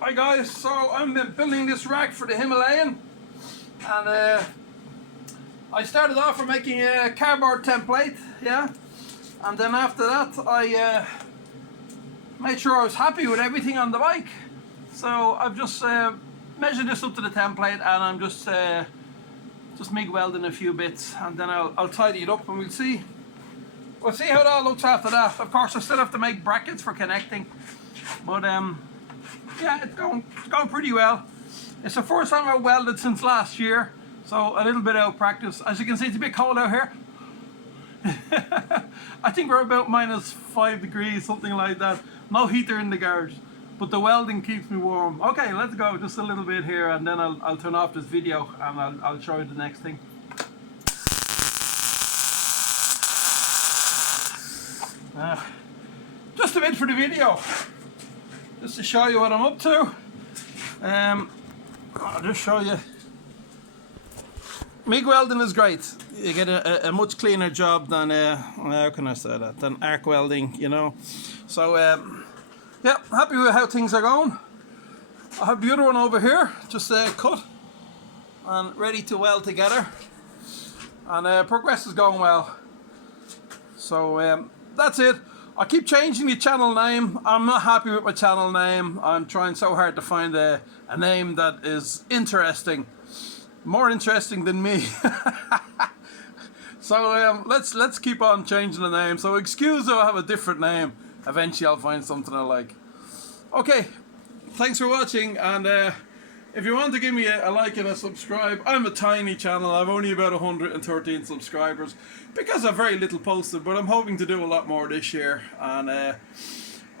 Hi guys, so I'm building this rack for the Himalayan, and I started off with making a cardboard template, yeah, and then after that I made sure I was happy with everything on the bike. So I've just measured this up to the template, and I'm just MIG welding a few bits, and then I'll tidy it up, and we'll see how it all looks after that. Of course, I still have to make brackets for connecting, but yeah, it's going pretty well. It's the first time I've welded since last year, so a little bit out of practice. As you can see, it's a bit cold out here. I think we're about -5 degrees, something like that. No heater in the garage, but the welding keeps me warm. Okay, let's go just a little bit here, and then I'll turn off this video and I'll show you the next thing. Just a bit for the video, just to show you what I'm up to. I'll just show you. MIG welding is great. You get a much cleaner job than how can I say that, than arc welding, you know. So yeah, happy with how things are going. I have the other one over here, just cut and ready to weld together, and progress is going well. So that's it. I keep changing the channel name. I'm not happy with my channel name. I'm trying so hard to find a name that is interesting, more interesting than me. So let's keep on changing the name. So excuse if I have a different name. Eventually I'll find something I like. Okay, thanks for watching, and if you want to give me a like and a subscribe. I'm a tiny channel. I've only about 113 subscribers because I've very little posted, but I'm hoping to do a lot more this year, and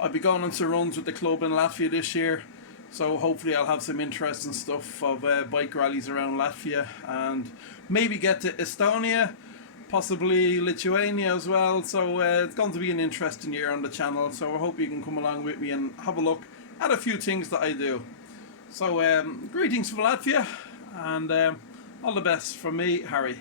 I'll be going on some runs with the club in Latvia this year, so hopefully I'll have some interesting stuff of bike rallies around Latvia, and maybe get to Estonia, possibly Lithuania as well. So it's going to be an interesting year on the channel, so I hope you can come along with me and have a look at a few things that I do. So greetings from Latvia, and all the best from me, Harry.